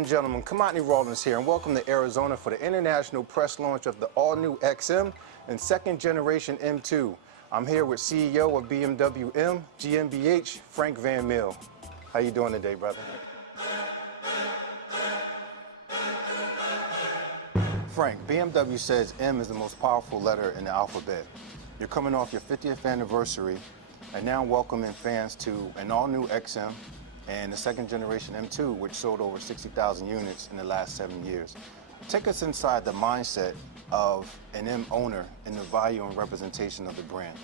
and gentlemen, Kamani Rawlins here, and welcome to Arizona for the international press launch of the all-new XM and second generation M2. I'm here with CEO of BMW M GmbH, Frank van Meel. How you doing today, brother? Frank, BMW says M is the most powerful letter in the alphabet. You're coming off your 50th anniversary and now welcoming fans to an all-new XM and the second generation M2, which sold over 60,000 units in the last 7 years. Take us inside the mindset of an M owner and the value and representation of the brand.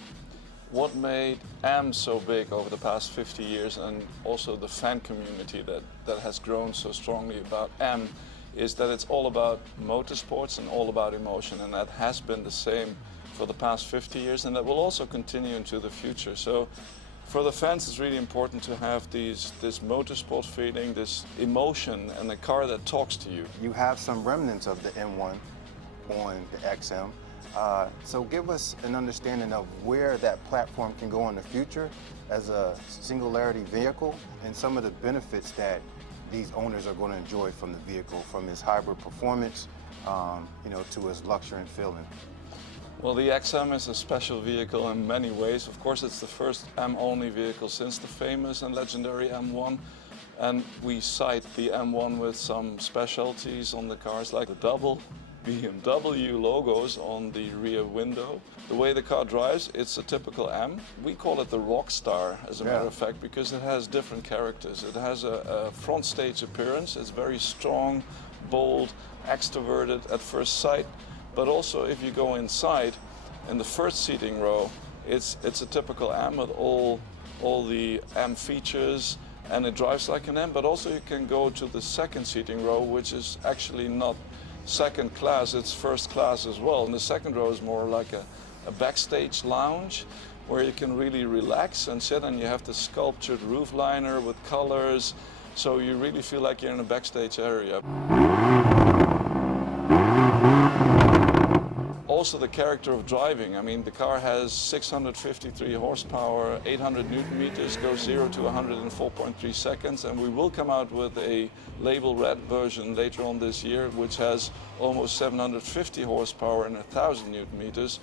What made M so big over the past 50 years, and also the fan community that has grown so strongly about M, is that it's all about motorsports and all about emotion, and that has been the same for the past 50 years, and that will also continue into the future. So for the fans, it's really important to have this motorsport feeling, this emotion, and a car that talks to you. You have some remnants of the M1 on the XM. So give us an understanding of where that platform can go in the future as a singularity vehicle and some of the benefits that these owners are going to enjoy from the vehicle, from its hybrid performance, to its luxury and feeling. Well, the XM is a special vehicle in many ways. Of course, it's the first M-only vehicle since the famous and legendary M1. And we cite the M1 with some specialties on the cars, like the double BMW logos on the rear window. The way the car drives, it's a typical M. We call it the Rockstar, as a matter of fact, because it has different characters. It has a front stage appearance. It's very strong, bold, extroverted at first sight. But also, if you go inside, in the first seating row, it's a typical M with all the M features, and it drives like an M. But also, you can go to the second seating row, which is actually not second class, it's first class as well. And the second row is more like a backstage lounge, where you can really relax and sit, and you have the sculptured roof liner with colors, so you really feel like you're in a backstage area. Also the character of driving. I mean, the car has 653 horsepower, 800 Newton meters, goes 0 to 100 in 4.3 seconds, and we will come out with a label red version later on this year, which has almost 750 horsepower and 1,000 Newton meters.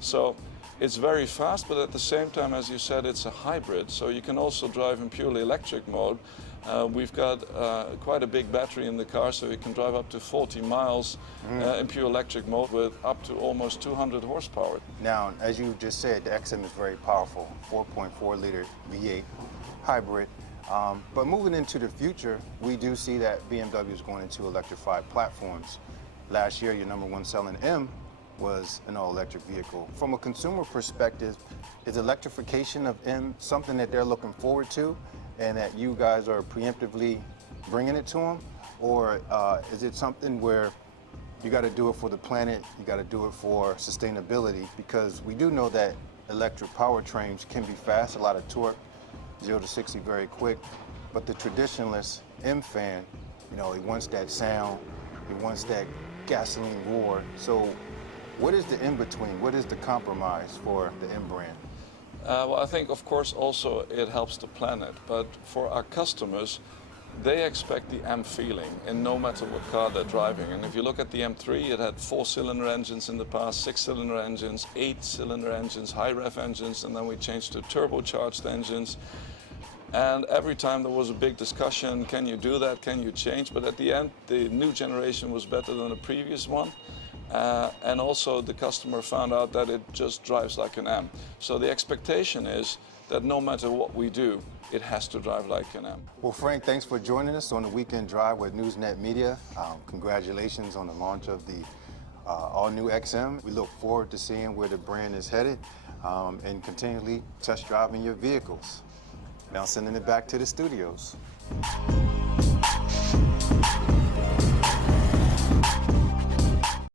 So it's very fast, but at the same time, as you said, it's a hybrid, so you can also drive in purely electric mode. We've got quite a big battery in the car, so you can drive up to 40 miles in pure electric mode with up to almost 200 horsepower. Now, as you just said, the XM is very powerful, 4.4 liter V8 hybrid. But moving into the future, we do see that BMW is going into electrified platforms. Last year, your #1 selling M was an all-electric vehicle. From a consumer perspective, is electrification of M something that they're looking forward to and that you guys are preemptively bringing it to them? Or is it something where you got to do it for the planet, you got to do it for sustainability? Because we do know that electric powertrains can be fast, a lot of torque, 0 to 60 very quick, but the traditionalist M fan, he wants that sound, he wants that gasoline roar. So what is the in-between? What is the compromise for the M brand? Well, I think, of course, also it helps the planet, but for our customers, they expect the M feeling, and no matter what car they're driving. And if you look at the M3, it had 4-cylinder engines in the past, 6-cylinder engines, 8-cylinder engines, high-rev engines, and then we changed to turbocharged engines. And every time there was a big discussion, can you do that, can you change? But at the end, the new generation was better than the previous one. And also the customer found out that it just drives like an M. So the expectation is that no matter what we do, it has to drive like an M. Well, Frank, thanks for joining us on the Weekend Drive with NEWSnet Media. Congratulations on the launch of the all-new XM. We look forward to seeing where the brand is headed and continually test driving your vehicles. Now sending it back to the studios.